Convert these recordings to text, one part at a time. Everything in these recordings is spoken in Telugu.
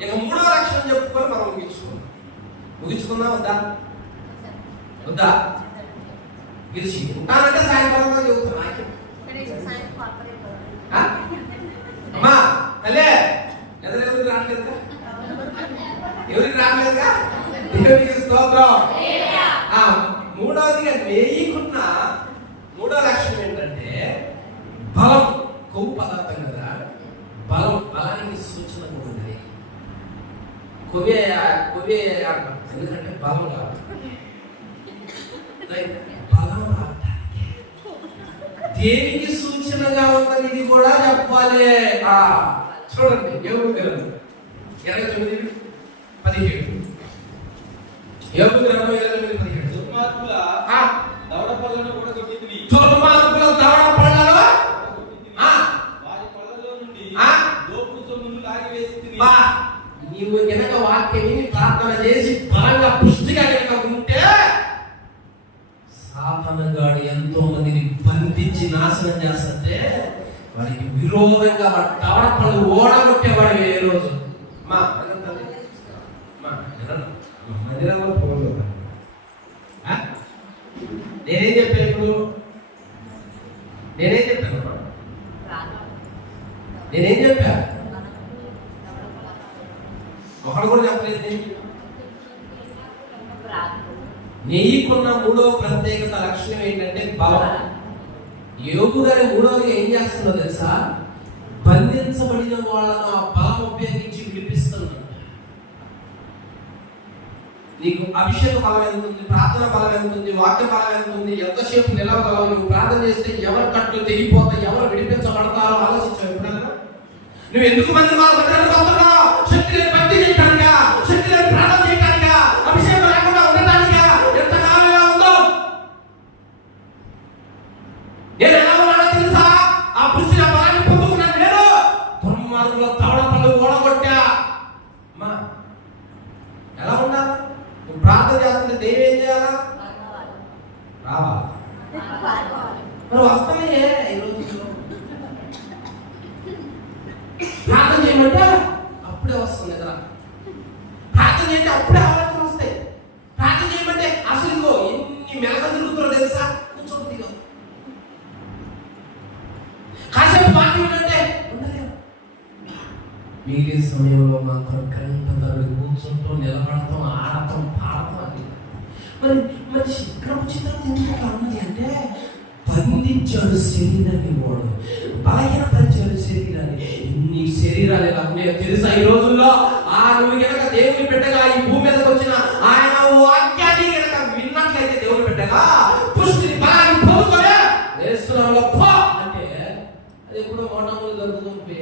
ఇక మూడో లక్షణం చెప్పుకొని మనం ముగించుకుందాం వద్దా వద్దా? గెలిచి ఉంటానంటే సాయంకాలం చెబుతున్నా. అమ్మా అలే ఎవరికి రావట్లేదుగా, ఎవరికి రావట్లేదుగా? దేవునికి స్తోత్రం. మూడవదిగా వేయకున్న మూడో లక్షణం ఏంటంటే బలం. కొవ్వు పదార్థం కదా, బలానికి సూచన ఉంటుంది. కొవ్వే ఎందుకంటే బలం కావాలి, బలం రావడానికి దేనికి సూచనగా ఉన్నది ఇది కూడా చెప్పాలి. చూడండి యోబు గ్రంథం 29:17. యోబు గ్రంథం 29:17. దుర్మార్గుల దవడ పళ్ళను ఊడగొట్టితివి. దుర్మార్గుల దవడ పళ్ళను వారి పళ్ళలో నుండి దోపుడు సొమ్మును లాగివేసితివి. నీవు గనక వాక్యం విని ప్రార్థన చేసి బలంగా పుష్టిగా గనక ఉంటే సాతానుగాడు ఎంతో మందిని బంధించి నాశనం చేస్తుంటే వాడికి విరోధంగా వాడి దవడ పళ్ళు ఓడగొట్టేవాడు ఏ రోజు. మందిరంలో పోదు. నేనేం చెప్పాను ఇప్పుడు? నేనేం చెప్పా? ఒకడు కూడా చెప్పలేదు. నీకున్న మూడో ప్రత్యేకత లక్షణం ఏంటంటే బలం. యోబు గారి మూడోది ఏం చేస్తుందో తెలుసా? బంధించబడిన వాళ్ళను ఆ బలం ఉపయోగించి విడిపిస్తున్నాడు. నీకు అభిషేక బలం ఎంత ఉంది, ప్రార్థన బలం ఎంత ఉంది, వాక్య బలం ఎంత ఉంది, ఎంతసేపు నిలవగలవు, నువ్వు ప్రార్థన చేస్తే ఎవరి కట్లు తెగిపోతాయి, ఎవరు విడిపించబడతారో ఆలోచించావు ఎప్పుడన్నా? నువ్వు ఎందుకు మంది వస్తున్నావు? శక్తి లేని భక్తి చేయటానికా? శక్తి లేని ప్రార్థన చేయటానికా? అభిషేకం లేకుండా ఉండటానికా? ఎంతకాలంగా ఉందో నేను ఎలా ఉన్నానో తెలుసా? ఆ పురుషుల బలాన్ని పొందుకున్నాను నేను. దుర్మార్గుల దవడ పళ్ళు ఓడగొట్టా. అమ్మా ఎలా ఉండాలి? నువ్వు ప్రార్థన చేస్తుంటే దైవం ఏం చేయాలా? రావాలి. మరి వస్తాయే ఈరోజు ప్రార్థన చేయమంటే అప్పుడే వస్తుంది కదా. ప్రార్థన చేయంటే అప్పుడే ఆలోచన వస్తాయి. ప్రార్థన చేయమంటే అసలు ఎన్ని మెలక తిరుగుతుందో తెలుసా? కూర్చోండి కాసేపు వాక్యం అంటే ఉండలేవు. మిగిలిన సమయంలో మాత్రం గంట తరబడి కూర్చుంటూ నిలబడతాం, ఆడటం, పాడటం. అది మరి శీఘ్రం చిత్రం ఎందుకు అన్నది అంటే బంధించాడు శరీరాన్ని, వాడు బలహీనపరిచాడు శరీరాన్ని. ఎన్ని శరీరాలు ఎలా ఉన్నాయో తెలుసా ఈ రోజుల్లో? నువ్వు కనుక దేవుని బిడ్డగా ఈ భూమి మీదకి వచ్చిన ఆయన వాక్యాన్ని కనుక విన్నట్లయితే దేవుని బిడ్డగా పుష్టిని బలాన్ని పొందుకొని వేస్తున్నాలో అంటే అది ఎప్పుడో మోటములు జరుగుతుంది.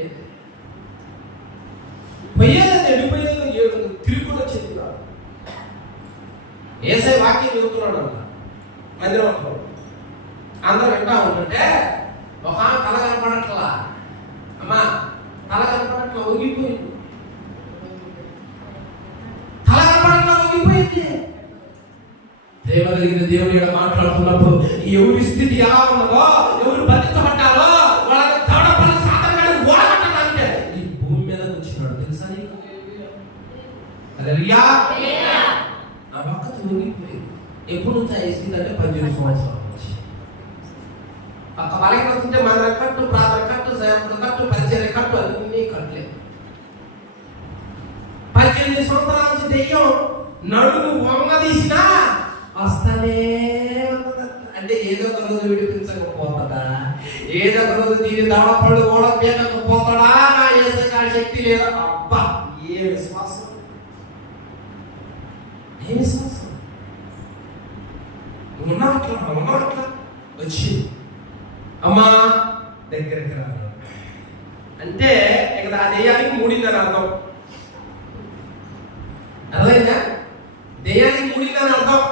పోయేది వెళ్ళిపోయేది తిరుగుడు వచ్చేది. ఏసై వాక్యం చదువుతున్నాడు అన్న మందిరంలో, అందరూ వింటా ఉంటుంటే ఒక తల కనపడట్లా. అమ్మా తల కనపడట్లా, ఒగిపోయింది. తల కనపడట్లా, ఒగిపోయింది. ప్రేమ కలిగిన దేవుని మాట్లాడుతున్నప్పుడు ఎవరి స్థితి ఎలా ఉన్నదో, ఎవరు బంధించబడ్డారో వాళ్ళకి దవడ పళ్ళు సాధనగానే ఓడగొట్టడానికి ఈ భూమి మీద వచ్చినాడు తెలుసా నీకు? హల్లెలూయా. ఆ ఒక్కటి ఒగిపోయింది. ఎప్పుడు నుంచి ఆ స్థితి అంటే 18 సంవత్సరాలు. ఒక బలహీనత వస్తుంటే మన కట్టు, ప్రార్థన కట్టు, సేవకుడు కట్టు, పరిచర్య కట్టు, అన్నీ కట్టలేదు. 18 సంవత్సరాల నుంచి దెయ్యం నడుము వంగదీసినా వస్తానే అంటే ఏదో ఒక రోజు విడిపించకపోతాడా, ఏదో ఒక రోజు దీని దవడపళ్ళు కూడా పీకకపోతాడా? నా యేసయ్య శక్తి లేదా? అబ్బా ఏ విశ్వాసం, ఏ విశ్వాసం! ఉన్నట్లా వచ్చి అమ్మా దగ్గరికి రా అంటే ఇక్కడ ఆ దెయ్యానికి మూడిందని అర్థం. అర్థమైందా? దెయ్యానికి మూడిందని అర్థం.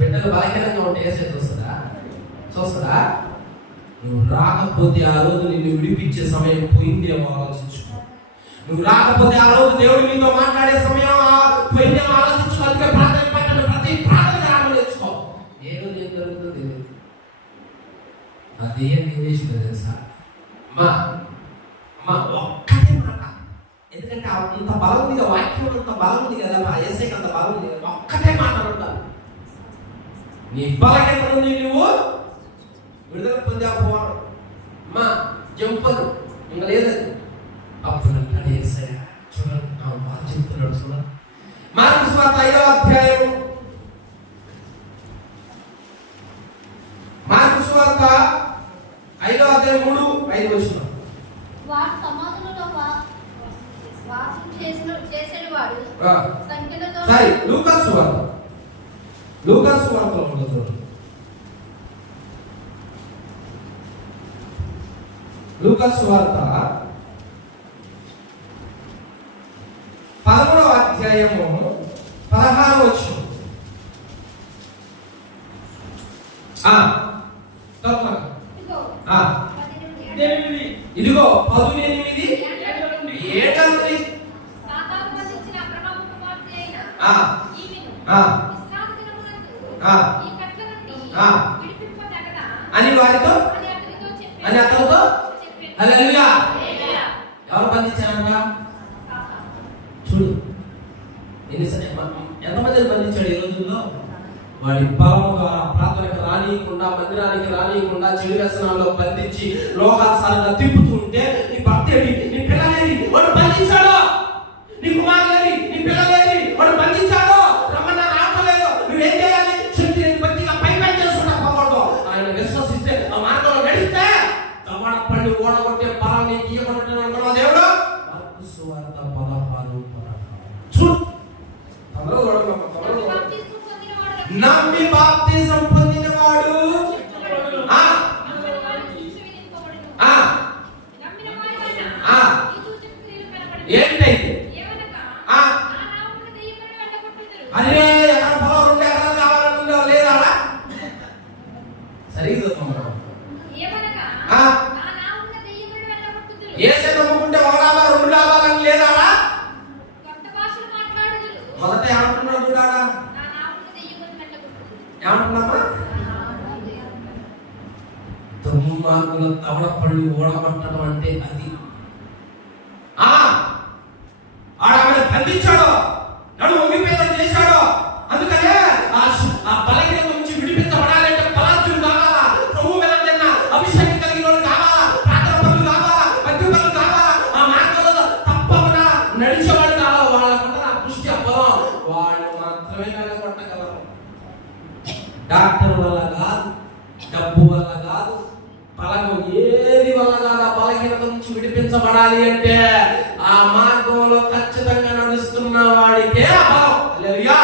బిడ్డలు బలహీనంగా ఉంటే వేసే చూస్తుందా? నువ్వు రాకపోతే ఆ రోజు నిన్ను విడిపించే సమయం పోయిందేమో ఆలోచించుకో. నువ్వు రాకపోతే ఆ రోజు దేవుడు నీతో మాట్లాడే సమయం పోయిందేమో ఆలోచించుకో. అందుకే ప్రార్థన పట్టణ ప్రతి ప్రార్థన రావడం నేర్చుకో. ఏ రోజు ఏం జరుగుతుందో తెలియదు. ఆ దెయ్యం ఏం చేసిందో తెలుసా? అమ్మా ఒక్కటే మాట. ఎందుకంటే ఆ అంత బలం ఉంది కదా, వాక్యం అంత బలం ఉంది కదా, ఆ ఏసైకి అంత బలం ఉంది కదా. ఒక్కటే మాట్లాడుతాను, నీ బలహీనత నుండి నువ్వు విడుదల పొందాకపోవడం మా జంపరు ఇంకా లేదని. అప్పుడు అంటాడు యేసయ్య, చూడండి నా మాట చెప్తున్నాడు. చూడండి మార్కు సువార్త 5వ అధ్యాయం, మార్కు సువార్త 5వ అధ్యాయం 3-5 వచనం. వాడు సమాధులలో వాసం చేసేవాడు సంఖ్యలతో. సరే, లూకాసు సువార్త, లూకాసు సువార్తలో ఉండదు. లూకాసు సువార్త 13వ అధ్యాయము 16వ వచనం. ఇదిగో 18 ఏళ్ల నుండి సాతాను వధించిన అబ్రహాము కుమార్తె అయిన ఈమెను విశ్రాంతి దినమునందు ఈ కట్ల నుండి విడిపింపదగదా అని వారితో అని అతనితో చెప్పెను. హల్లెలూయా. ఎవరు బంధించారన్నా చూడు, ఎంతమందిని బంధించాడు ఈ రోజుల్లో? వాడి బలము ద్వారా ప్రార్థనకు రానియకుండా, మందిరానికి రానియకుండా, చెడు వ్యసనాల్లో బంధించి లోకాసారంగా తిప్పుతూ ఉంటే నీ భర్త ఏది, నీ పిల్లలేది, వాడు బంధించాడు. నీ కుమారులేది, నీ పిల్లలేది, వాడు బంధించాడు. రమ్మన్నా రావట్లేదు, నువ్వేం చేయాలి? శక్తిని బట్టిగా పై చేసుకుంటా పోకూడదు. ఆయన విశ్వసిస్తే, ఆ మార్గంలో నడిస్తే దమన పళ్ళు ఓడగొట్టే బలం నీకు ఇవ్వబడుతున్నాడు అనుకున్నావా దేవుడు? మార్కు సువార్త 16 చూడు. నమ్మి బాప్తిజం పొందినవాడు ఏంటైతే అరే ఎక్కడ పొలం 2 ఎకరాలు కావాలనుందో లేదా? సరిగ్గా ఏసే నమ్ముకుంటే 1 లాభం 2 లాభాలని లేదా? మొదట ఏమంటున్నాడు చూడాలా? ఏమంటున్నామా? దుర్మార్గుల తవడ పళ్ళు ఓడగొట్టడం అంటే అది. ఆడ బంధించాడు, నడు వంగిపోయేలా చేశాడు. అందుకనే ఆ బలహీనత నుంచి విడిపించబడాలంటే పలాత్యులు కావాలా, ప్రభు మీద అభిషేకం కలిగిన వాళ్ళు కావాలా, ప్రార్థన పనులు కావాలా, భక్తి పనులు కావాలా, ఆ మార్గంలో తప్పకుండా నడిచేవాడు కావాలా. వాళ్ళకున్న ఆ దృష్టి బలం వాళ్ళు మాత్రమే వెళ్ళగొట్టగలరు. డాక్టర్ వల్ల కాదు, డబ్బు వల్ల కాదు, బలము ఏది వల్ల కాదు. ఆ బలహీనత నుంచి విడిపించబడాలి అంటే ఆ మార్గంలో ఖచ్చితంగా నడుస్తున్న వాడికే ఆ బలం. హల్లెలూయా.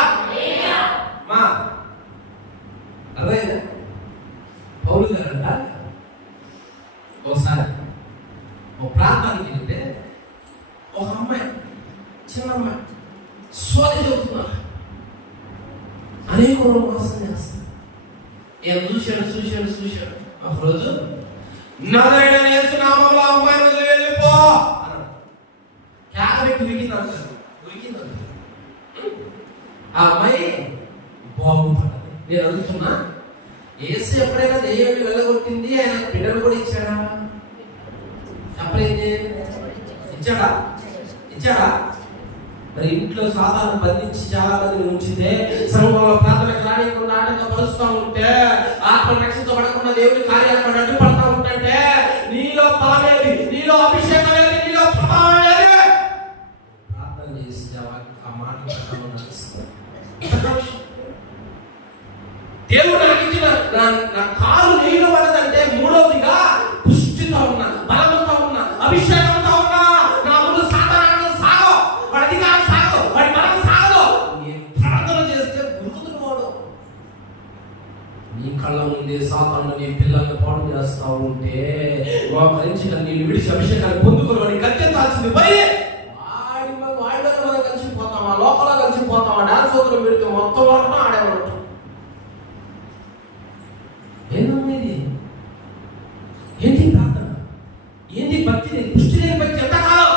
మా అర్థమైందా? పౌలు గారంట ఒకసారి ఒక ప్రాంతానికి వెళ్తే ఒక అమ్మాయి, చిన్న అమ్మాయి సోది చెబుతున్నారు, అనేకులు మోసం చేస్తారు. ఏం చూశాడు ఒకరోజు నజరేయుడైన యేసు నామములో అమ్మాయిని వదిలి వెళ్ళిపో అన్నాడు. కేకబెట్టి ఉరికింది. ఆ అమ్మాయి బాగుపడ్డది. నేను అడుగుతున్నా, యేసు ఎప్పుడైనా దెయ్యాన్ని వెళ్ళగొట్టింది, ఆయన బిడ్డలు కూడా ఇచ్చాడా? చెప్పలేదు. ఇచ్చాడా? మరి ఇంట్లో సాధారణ బంధించి చాలా మందిని ఉంచితే, సంఘంలో ప్రార్థనకు రానియకుండా ఆటంకపరుస్తూ ఉంటే, ఆత్మ రక్షించబడకుండా దేవుని కార్యాలను అడ్డుపడతా ఉంటే నీలో బలమేది, నీలో అభిషేకం ఏది, నీలో ప్రభావం ఏది? ప్రార్థన చేసి ఆ మాట దేవుడు నాకు ఇచ్చిన నా కాలు నీళ్ళు పడదంటే, మూడవదిగా పుష్టితో ఉన్నా, బలంతో ఉన్నా, అభిషేకంతో ఉన్నా, నా ముందు సాధారణ సాగో, వాడి అధికారం సాగో, వాడి బలం సాగో. నేను ప్రార్థన చేస్తే గురుకుతున్నాడు. నీ కళ్ళ ముందే సాతాను నీ పిల్లల్ని పాడు చేస్తా ఉంటే, మోకరించి నీళ్ళు విడిచి అభిషేకాన్ని పొందుకుని వాడిని గర్జించాల్సింది పోయి వాడిలో మనం కలిసిపోతామా, లోపల కలిసిపోతామా, డాన్స్ వదులు పెడితే మొత్తం వరకు ఆడేవాడు. ఏంటి ప్రార్థన, ఏంటి భక్తి, పుష్టి లేని భక్తి ఎంతకాలం?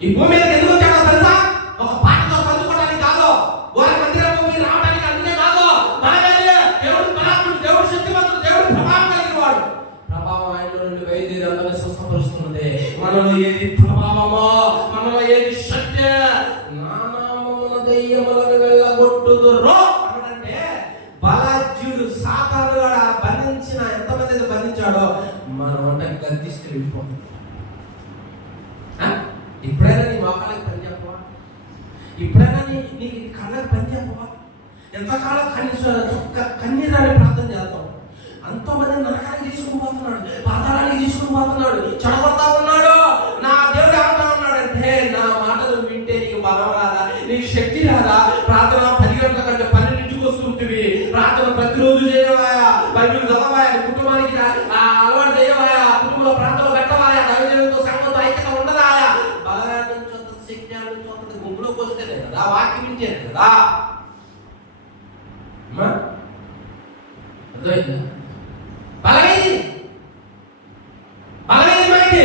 ఈ భూమి మీద ఎందుకు వచ్చాడో తెలుసా? ఒక పాటతో చదువుకోవడానికి కాదు, వారి మందిరంలో మీరు రావడానికి అందుకే కాదు. దేవుడు బలాత్ముడు, దేవుడు శక్తివంతుడు, దేవుడు ప్రభావం కలిగిన వాడు. ప్రభావం ఆయనలో నుండి వైద్యులు అందరినీ స్వస్థపరుస్తున్నది. మనలో ఏది ప్రభావమో, మనలో ఇప్పుడైనా నీ మోకాళ్ళకి పని చెప్పవా? ఇప్పుడైనా నీ కళ్ళకి పని చెప్పవా? ఎంతకాలం కన్నీరాన్ని ప్రార్థన చేస్తాం. అంతమంది నరకానికి తీసుకుని పోతున్నాడు, పాతాళానికి తీసుకుని పోతున్నాడు, చెడగొడతా ఉన్నాడు. నా దేవుడు ఏమంటా ఉన్నాడంటే, నా మాటలు వింటే నీకు బలం రాదా, నీకు శక్తి రాదా? ప్రార్థన 10 గంటల కంటే 12ంటికి వస్తుంటివి. ప్రార్థన ప్రతిరోజు చేయవాయా, బైబిల్ చదవాయా, కుటుంబానికి అలవాటు చేయవాయా, కుటుంబంలో ప్రార్థన పెట్టవాయా, దైవజనులతో సంఘంతో ఐక్యత ఉండదాయా? బలమైన నుంచి వస్తుంది, శక్తి నుంచి వస్తుంది, గుంపులోకి వస్తేనే కదా, వాక్యం వింటేనే కదా. అర్థమైందా? బలమైంది మైండ్.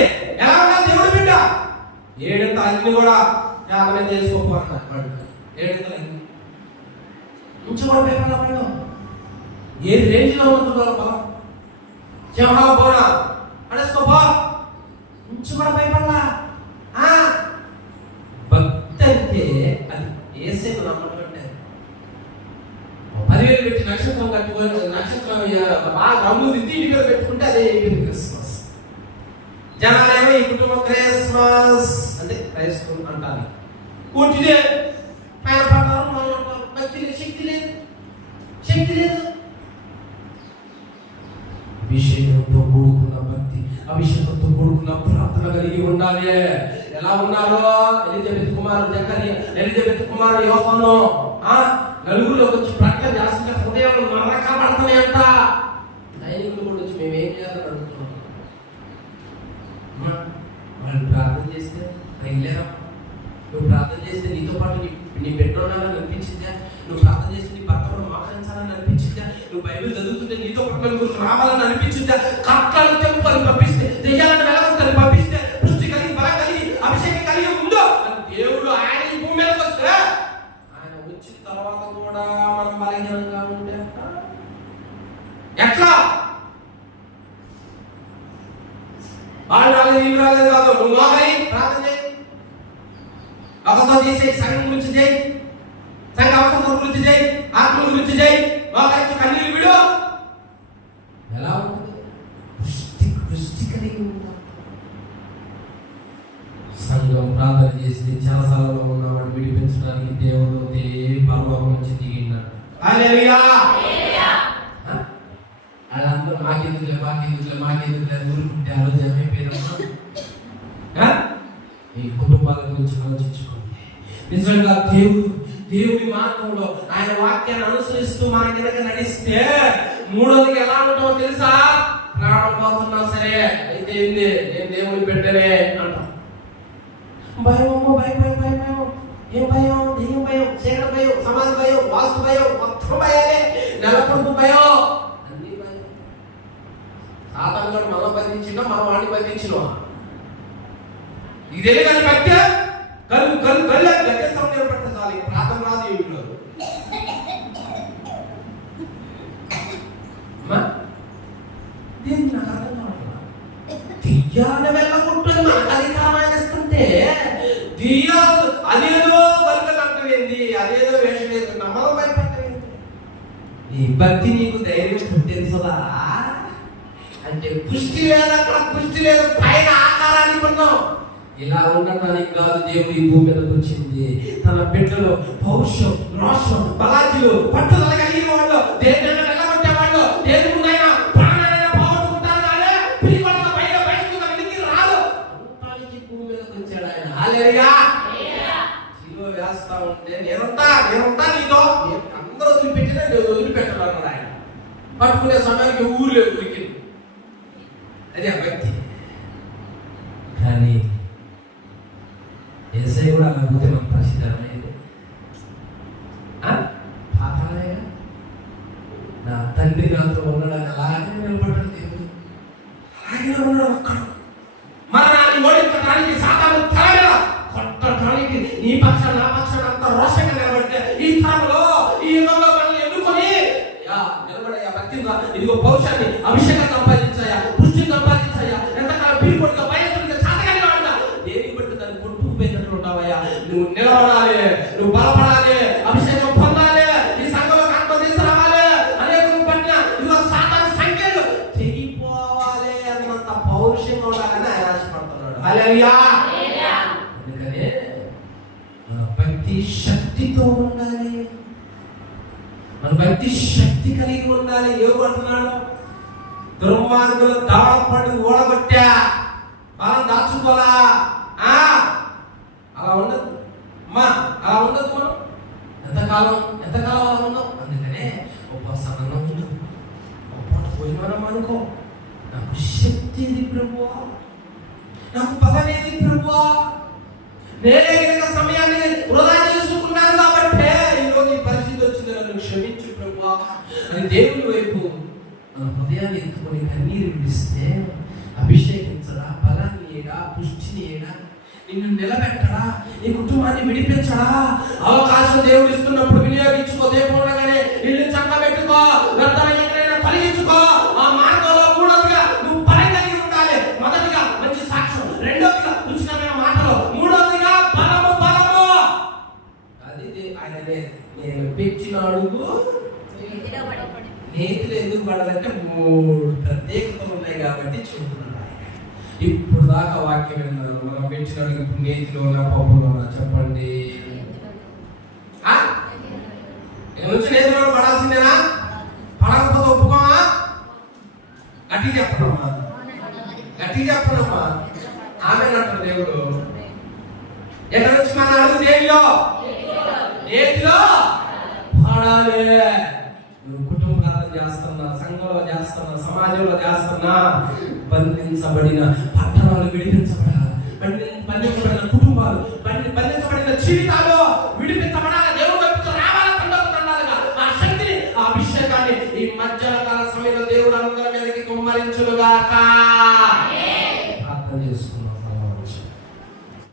ఎలా ఉండాలి దేవుడు బిడ్డ? 7 అగ్ని కూడా త్యాగమే చేసుకోపోతున్నాడు. 7 అగ్ని నుంచి కూడా పేపర్లో పడడం ఏ రేంజ్ లో ఉంటుందో బలం. సింహా బోనా పడేసుకోపో నుంచి కూడా భయపడలా. భక్తి అంటే అది ఏసేపు నమ్మడం. 10,000 పెట్టి నక్షత్రం కట్టుకొని నక్షత్రం బాగా రంగులు దిద్ది ఇంటి మీద పెట్టుకుంటే అదే క్రిస్మస్. జనాలేమో ఈ కుటుంబం క్రిస్మస్ అంటే క్రైస్తవం అంటారు. కూర్చునే ఆయన ప్రకారం భక్తి లేదు, శక్తి లేదు, శక్తి లేదు. అభిషేకంతో కూడుకున్న భక్తి, అభిషేకంతో కూడుకున్న ప్రార్థన కలిగి ఉండాలి. ఎలా ఉన్నారో ఎలిజబెత్ కుమారుడు జకరియా, ఎలిజబెత్ కుమారుడు యోహాను నలుగురిలోకి వచ్చి ప్రకటన చేస్తుంటే హృదయాలు నరకబడతాయి అంట. సైనికులు కూడా వచ్చి మేమేం చేయాలని అడుగుతున్నాం. వాళ్ళు ప్రార్థన చేస్తే తగిలేరా? నువ్వు ప్రార్థన చేస్తే నీతో పాటు నీ పెట్టుకోవాలని అనిపించిందా? నువ్వు ప్రార్థన చేస్తే నీ భర్త కూడా మోకరించాలని అనిపించిందా? నువ్వు బైబిల్ చదువుతుంటే నీతో పాటు నలుగురు రావాలని అనిపించిందా? కట్టాలు తెంపుకొని పంపిస్తే, దెయ్యాలను వెలగొట్టని పంపిస్తే, పుష్టి కలిగి బలం కలిగి అభిషేకం కలిగి ఉందో దేవుడు ఆయన ఈ భూమి మీదకి వస్తే ఆయన వచ్చిన తర్వాత కూడా మనం బలహీనంగా ఉంటే ఎట్లా? వాళ్ళు రాలేదు, వీళ్ళు రాలేదు కాదు, నువ్వు మోకరి ప్రార్థన చేయి, ఒకతో చేసే సంఘం గురించి చేయి, సంఘ అవసరం గురించి చేయి, ఆత్మ గురించి చేయి, మోకరించి కన్నీళ్ళు విడు. ఎలా ఉంటుంది? పుష్టి కలిగి ఉంటా. సంఘం ప్రార్థన చేసి చెరసాలలో ఉన్నవాడు విడిపించడానికి దేవుడు పరలోకం నుంచి దిగిన్నాడు. హల్లెలూయా. వాళ్ళందరూ మాకెందుకులే ఊరుకుంటే ఆ రోజు ఏమైపోయారమ్మా? ఈ కుటుంబాల గురించి ఆలోచించుకోండి. నిజంగా దేవుని మార్గంలో ఆయన వాక్యాన్ని అనుసరిస్తూ మన కింద నడిస్తే 3వది ఎలా ఉంటామో తెలుసా? ప్రాణం పోతున్నా సరే అయితే నేను దేవుని పెట్టనే అంటాం. భయమో భయం ఏం భయం? దెయ్యం భయం, చీకటి భయం, సమాధి భయం, వాస్తు భయం, మొత్తం భయాలే. నెలకొడుకు భయం, అన్ని భయం. సాతాను గారు మనం బంధించినా మనం వాడిని బంధించినా ఇదే కానీ భక్తి కళ్ళు గడ్డ సమయం పట్టిన చాలు. ప్రార్థన రాదు ఇంట్లో. దీన్ని నాకు అర్థం కావట్లేదు. దెయ్యాన్ని వెళ్ళగొట్టుని మనకు అధికారం ఇస్తుంటే దెయ్యాలు అదేదో గలుకలు అంటవేంది, అదేదో వేషం వేసుకుని నమ్మడం భయపడతావేంటి? ఈ భక్తి నీకు ధైర్యం తెలుసుదా అంటే పుష్టి లేదు, అక్కడ పుష్టి లేదు, పైన ఆకారానికి ఉన్నాం. ఇలా ఉండటానికి కాదు దేవుడు ఈ భూమి మీదకి వచ్చింది. తన బిడ్డలు పౌరుషం, రోషం, బలాజీలు, పట్టుదల కలిగిన వాళ్ళు, దేన్నైనా వెళ్ళగొట్టే వాళ్ళు, దేవుడినైనా ప్రాణాలైనా పోగొట్టుకుంటారు కానీ పిలిపడత బయట బయటకి రాదు. అంతానికి భూమి మీదకి వచ్చాడు ఆయన. హల్లెలూయా. శిలువ వేస్తా ఉంటే నేనుంటా నీతో, అందరూ వదిలిపెట్టినా నేను వదిలిపెట్టను అన్నాడు ఆయన. పట్టుకునే సమయానికి ఊరు లేదు, ఉరికింది. అదే భక్తి. కానీ ఏసై కూడా అలా పోతే మన పరిస్థితి అనేది పాపాలే. నా తండ్రి నాతో ఉన్నాడని అలాగే నిలబడ్డాడు దేవుడు. అలాగే ఉన్నాడు ఒక్కడు. మరణాన్ని ఓడించడానికి సాతాను తల కొట్టడానికి నీ పక్షాన నా పక్షాన అంత రోషంగా నిలబడితే ఈ తరంలో ఈ యుగంలో మనల్ని ఎన్నుకొని నిలబడయా భక్తిగా ఇదిగో పౌరుషాన్ని అభిషేకం సంపాదించాయా, పుష్టి సంపాదించాయా, ఎంతకాలం పీడిపోటుగా వయసుగా చాతకాని వాడుగా దేనికి బట్టి దాన్ని కొట్టుకుపోయినట్లు ఉంటావయ్యా. నువ్వు నిలబడాలి, నువ్వు బలపడాలి, అభిషేకం పొందాలి, ఈ సంఘంలో ఆత్మ తీసుకురావాలి, అనేకులు పట్టిన ఇదిగో సాతాను సంఖ్యలు తెగిపోవాలి అన్నంత పౌరుషంగా ఉండాలని ఆయన ఆశపడుతున్నాడు. హల్లెలూయా. గట్టి శక్తి కలిగి ఉండాలి. యోగు అంటున్నాడు, దుర్మార్గులు దావపడి ఓడగొట్టా, మనం దాచుకోవాలా. అలా ఉండదు అమ్మా, అలా ఉండదు. మనం ఎంతకాలం అలా ఉన్నాం. అందుకనే ఉపవాసంగా ఉండదు. పోయినాం అనుకో, నాకు శక్తి ఇది ప్రభువా, నాకు బలం ఏది ప్రభువా, నేనే కనుక సమయాన్ని వృధా చేసుకున్నాను కాబట్టి ఈరోజు ఈ పరిస్థితి వచ్చింది, నన్ను క్షమించు ప్రభువా అని దేవుని వైపు మన హృదయాన్ని ఎత్తుకొని కన్నీరు విడిస్తే అభిషేకించడా, బలాన్ని ఏడా, పుష్టిని ఏడా, నిన్ను నిలబెట్టడా, నీ కుటుంబాన్ని విడిపించడా. అవకాశం దేవుడు ఇస్తున్నప్పుడు వినియోగించుకో. దేవుడగానే ఇల్లు చక్కబెట్టుకో, వ్యర్థమైనా తొలగించుకో. ఆ మార్గంలో మూడోదిగా నువ్వు బలం కలిగి ఉండాలి. మొదటిగా మంచి సాక్ష్యం, రెండోదిగా రుచికరమైన మాటలు, మూడోదిగా బలము. అది ఆయన నేను పెంచిన అడుగు నేతిలో ఎందుకు పడాలంటే 3 ప్రత్యేకతలు ఉన్నాయి కాబట్టి చెబుతున్నాడు. ఇప్పుడు దాకా వాక్యం విన్నారు, మనం పెంచిన అడుగు ఇప్పుడు నేతిలోనా పప్పులోనా చెప్పండి? నుంచి నేతిలో పడాల్సిందేనా? పడకపోతే ఒప్పుకోమా? గట్టిగా చెప్పడమ్మా, గట్టిగా చెప్పడమ్మా. ఆమె అంటారు దేవుడు. ఎక్కడి నుంచి మన అడుగు నేతిలో పడాలి. నువ్వు కుటుంబ ప్రార్థన చేస్తున్నా, సంఘంలో చేస్తున్నా, సమాజంలో చేస్తున్నా, బంధించబడిన పట్టణాలు విడిపించబడాలి, బంధించబడిన కుటుంబాలు, బంధించబడిన జీవితాలు విడిపించబడాలి. దేవుడు వైపు రావాలి, తండ్రులుగా ఆ శక్తిని, ఆ అభిషేకాన్ని ఈ మధ్య